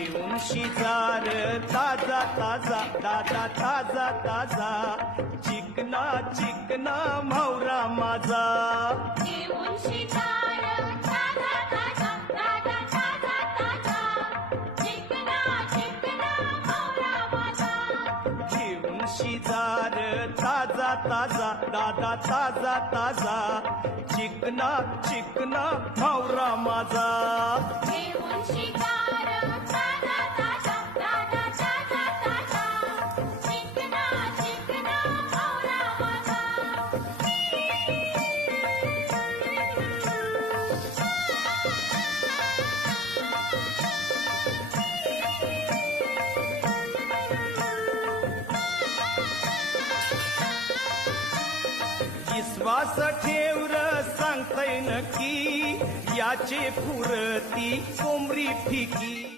घेऊन शिजार ताजा ताजा दादा ताजा ताजा. चिकना चिकना मावरा माझा. घेऊन शिकार. ताजा ताजा ताजा ताजा ताजा. चिकना चिकना मावरा माझा. घेऊन शिजार. ताजा ताजा दादा ताजा ताजा. चिकना चिकना मावरा माझा. विश्वास ठेवर सांगताय नक्की याचे पुरती कोंबरी फिकी.